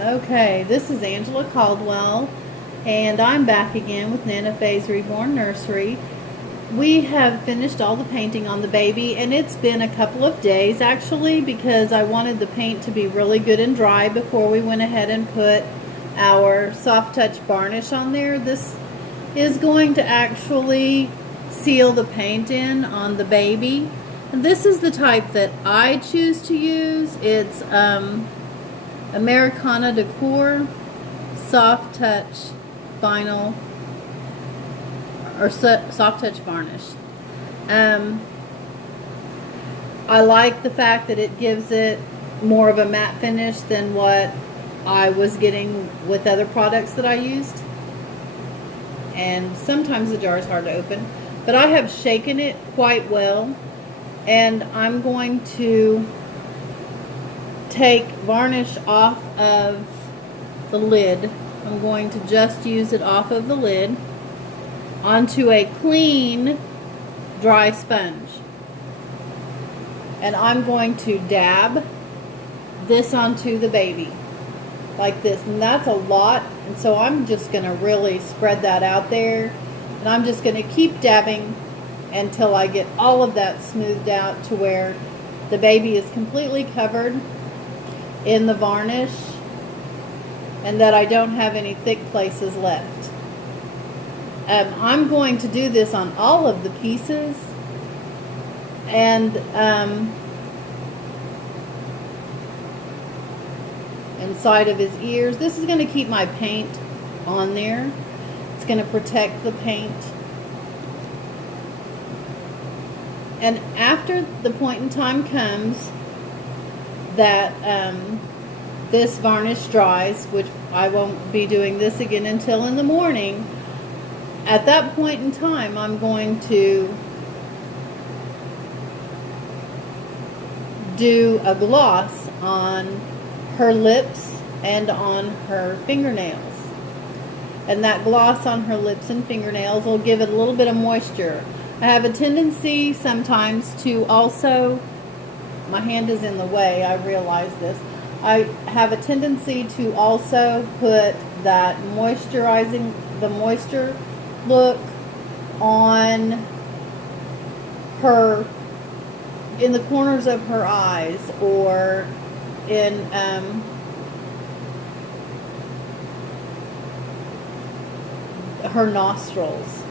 Okay, this is Angela Caldwell, and I'm back again with Nana Faye's Reborn Nursery. We have finished all the painting on the baby, and it's been a couple of days actually because I wanted the paint to be really good and dry before we went ahead and put our soft touch varnish on there. This is going to actually seal the paint in on the baby. And this is the type that I choose to use. It's Americana Decor Soft Touch Vinyl or Soft Touch Varnish. I like the fact that it gives it more of a matte finish than what I was getting with other products that I used. And sometimes the jar is hard to open, but I have shaken it quite well, and I'm going to take varnish off of the lid. I'm going to just use it off of the lid onto a clean dry sponge, and I'm going to dab this onto the baby like this, and that's a lot, and so I'm just going to really spread that out there, and I'm just going to keep dabbing until I get all of that smoothed out to where the baby is completely covered in the varnish and that I don't have any thick places left. I'm going to do this on all of the pieces, and inside of his ears. This is going to keep my paint on there. It's going to protect the paint. And after the point in time comes that this varnish dries, which I won't be doing this again until in the morning, at that point in time I'm going to do a gloss on her lips and on her fingernails. And that gloss on her lips and fingernails will give it a little bit of moisture. I have a tendency sometimes to also, my hand is in the way, I realize this. I have a tendency to also put that moisturizing, the moisture look on her, in the corners of her eyes, or in her nostrils.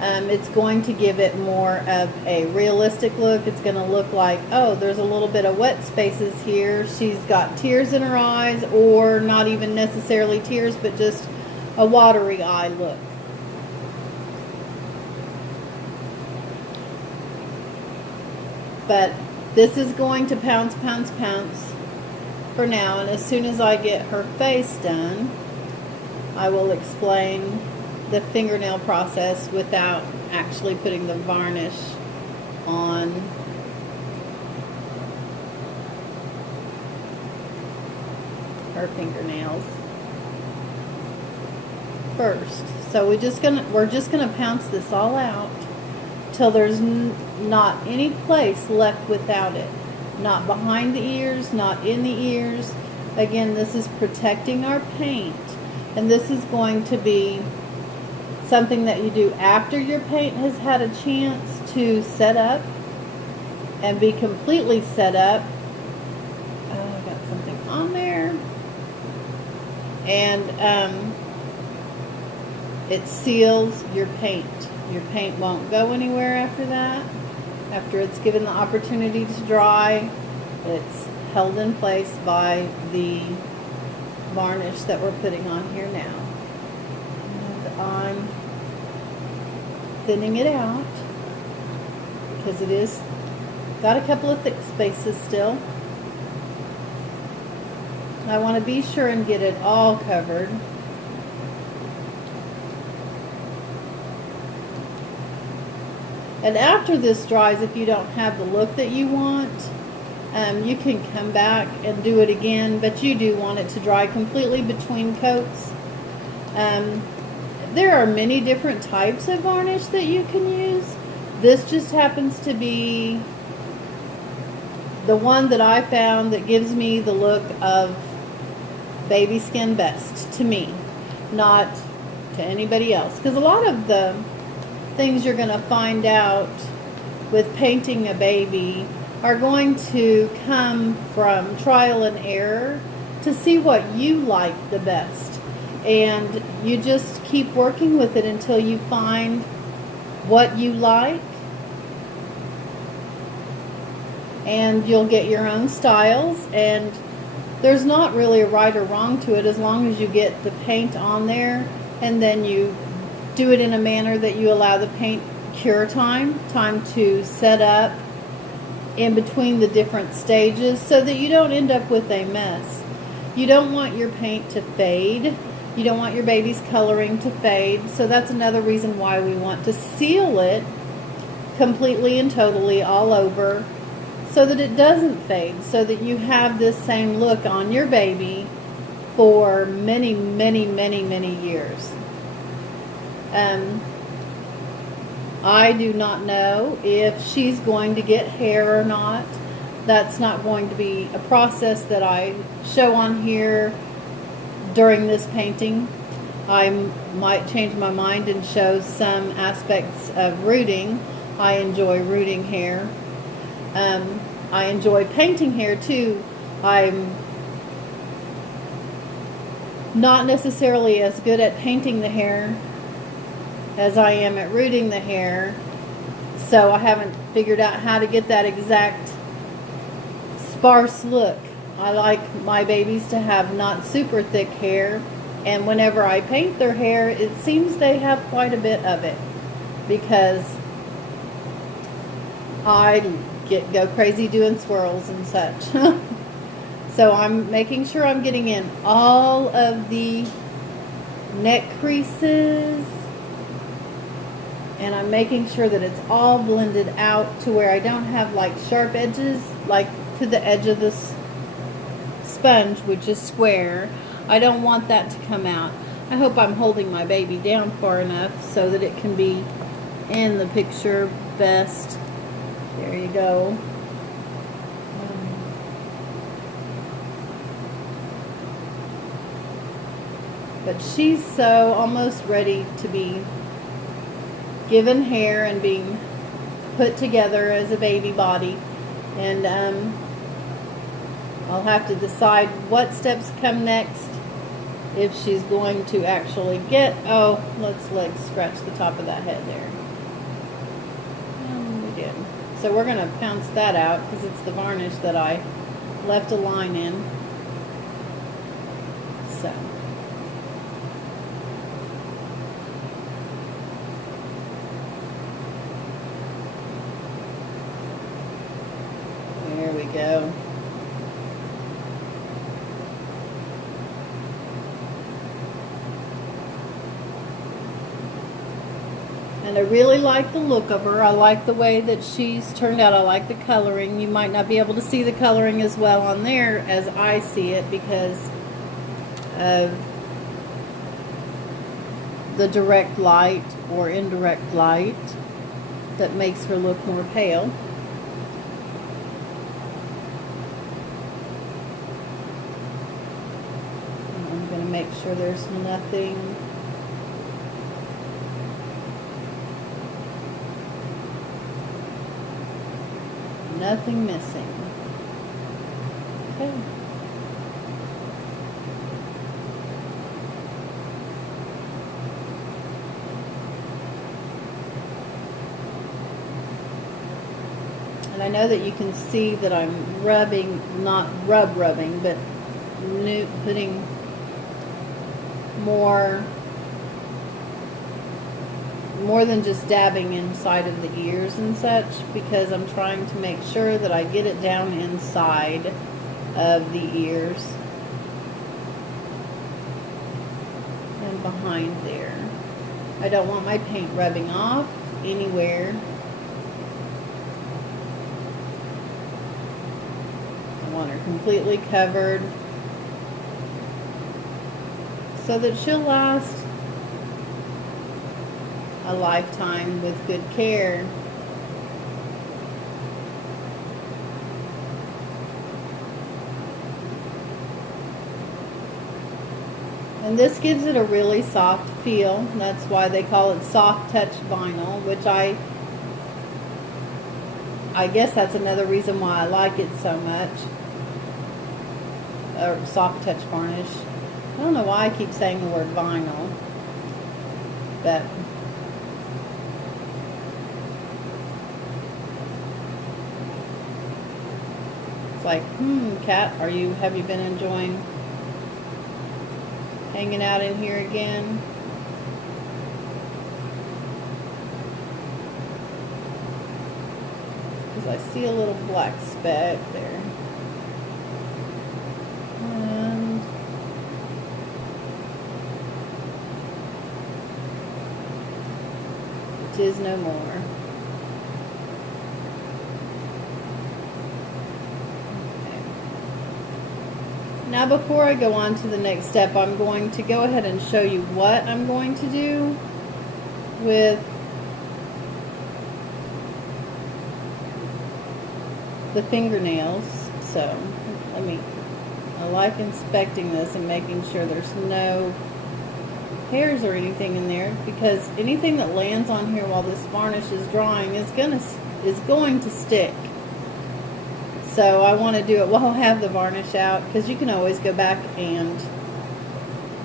It's going to give it more of a realistic look. It's going to look like, oh, there's a little bit of wet spaces here. She's got tears in her eyes, or not even necessarily tears, but just a watery eye look. But this is going to pounce, pounce, pounce for now, and as soon as I get her face done, I will explain the fingernail process without actually putting the varnish on her fingernails first. So we're just gonna pounce this all out till there's not any place left without it. Not behind the ears, not in the ears. Again, this is protecting our paint, and this is going to be something that you do after your paint has had a chance to set up and be completely set up. Oh, I got something on there. And it seals your paint. Your paint won't go anywhere after that. After it's given the opportunity to dry, it's held in place by the varnish that we're putting on here now. And I'm thinning it out because it is got a couple of thick spaces still. I want to be sure and get it all covered. And after this dries, if you don't have the look that you want, you can come back and do it again, but you do want it to dry completely between coats. There are many different types of varnish that you can use. This just happens to be the one that I found that gives me the look of baby skin best to me, not to anybody else. Because a lot of the things you're going to find out with painting a baby are going to come from trial and error to see what you like the best. And you just keep working with it until you find what you like, and you'll get your own styles. And there's not really a right or wrong to it, as long as you get the paint on there and then you do it in a manner that you allow the paint cure time to set up in between the different stages, so that you don't end up with a mess. You don't want your paint to fade. You don't want your baby's coloring to fade. So that's another reason why we want to seal it completely and totally all over, so that it doesn't fade, so that you have this same look on your baby for many, many, many, many years. I do not know if she's going to get hair or not. That's not going to be a process that I show on here during this painting. I might change my mind and show some aspects of rooting. I enjoy rooting hair. I enjoy painting hair too. I'm not necessarily as good at painting the hair as I am at rooting the hair, so I haven't figured out how to get that exact sparse look. I like my babies to have not super thick hair, and whenever I paint their hair, it seems they have quite a bit of it, because I go crazy doing swirls and such. So I'm making sure I'm getting in all of the neck creases, and I'm making sure that it's all blended out to where I don't have like sharp edges, like to the edge of this sponge, which is square. I don't want that to come out. I hope I'm holding my baby down far enough so that it can be in the picture best. There you go. But she's so almost ready to be given hair and being put together as a baby body. And I'll have to decide what steps come next, if she's going to actually get, let's scratch the top of that head there. We did. So we're going to pounce that out because it's the varnish that I left a line in. So. There we go. And I really like the look of her. I like the way that she's turned out. I like the coloring. You might not be able to see the coloring as well on there as I see it because of the direct light or indirect light that makes her look more pale. I'm going to make sure there's nothing missing. Okay. And I know that you can see that I'm rubbing, not rubbing, but putting more than just dabbing inside of the ears and such, because I'm trying to make sure that I get it down inside of the ears and behind there. I don't want my paint rubbing off anywhere. I want her completely covered so that she'll last a lifetime with good care. And this gives it a really soft feel. That's why they call it soft touch vinyl, which I guess that's another reason why I like it so much. Or soft touch varnish. I don't know why I keep saying the word vinyl, but it's like, Kat, have you been enjoying hanging out in here again? Because I see a little black speck there. And it is no more. Now before I go on to the next step, I'm going to go ahead and show you what I'm going to do with the fingernails. So I like inspecting this and making sure there's no hairs or anything in there, because anything that lands on here while this varnish is drying is going to stick. So I want to do it while I have the varnish out, because you can always go back and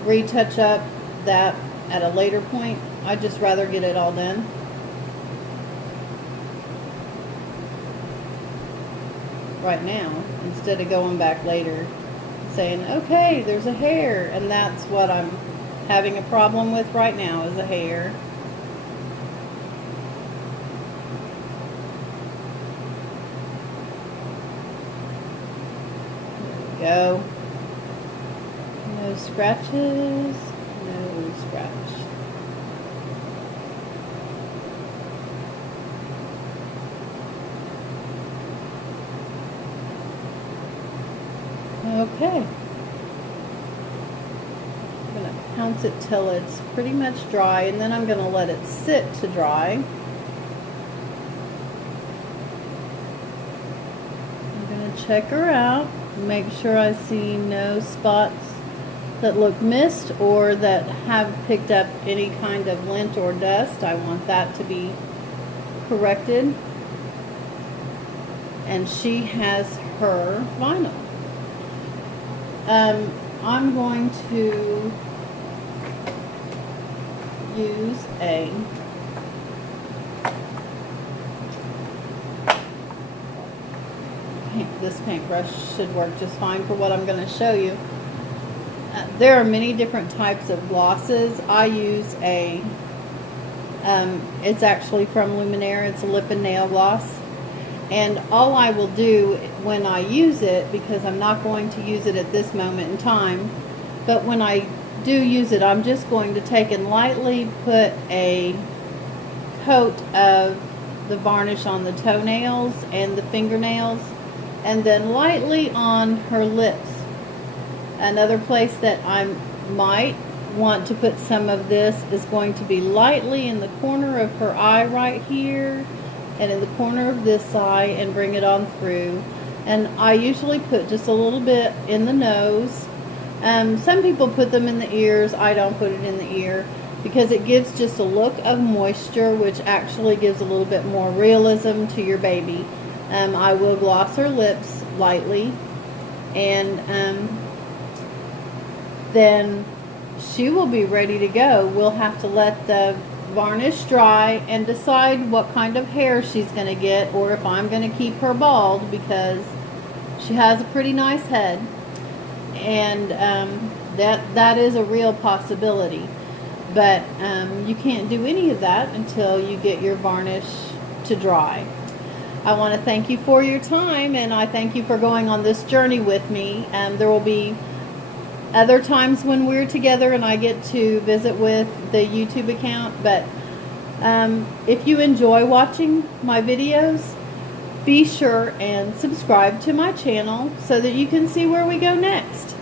retouch up that at a later point. I'd just rather get it all done. Right now, instead of going back later saying, okay, there's a hair, and that's what I'm having a problem with right now, is a hair. Go. No scratches, no scratch. Okay. I'm going to pounce it till it's pretty much dry, and then I'm going to let it sit to dry. I'm going to check her out. Make sure I see no spots that look missed or that have picked up any kind of lint or dust. I want that to be corrected. And she has her vinyl. I'm going to use this paintbrush should work just fine for what I'm going to show you. There are many different types of glosses. I use it's actually from Luminaire. It's a lip and nail gloss. And all I will do when I use it, because I'm not going to use it at this moment in time, but when I do use it, I'm just going to take and lightly put a coat of the varnish on the toenails and the fingernails, and then lightly on her lips. Another place that I might want to put some of this is going to be lightly in the corner of her eye right here, and in the corner of this eye, and bring it on through. And I usually put just a little bit in the nose. Some people put them in the ears. I don't put it in the ear because it gives just a look of moisture, which actually gives a little bit more realism to your baby. I will gloss her lips lightly, and then she will be ready to go. We'll have to let the varnish dry and decide what kind of hair she's going to get, or if I'm going to keep her bald, because she has a pretty nice head, and that is a real possibility. But you can't do any of that until you get your varnish to dry. I want to thank you for your time, and I thank you for going on this journey with me. There will be other times when we're together and I get to visit with the YouTube account, but if you enjoy watching my videos, be sure and subscribe to my channel so that you can see where we go next.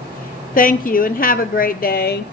Thank you, and have a great day.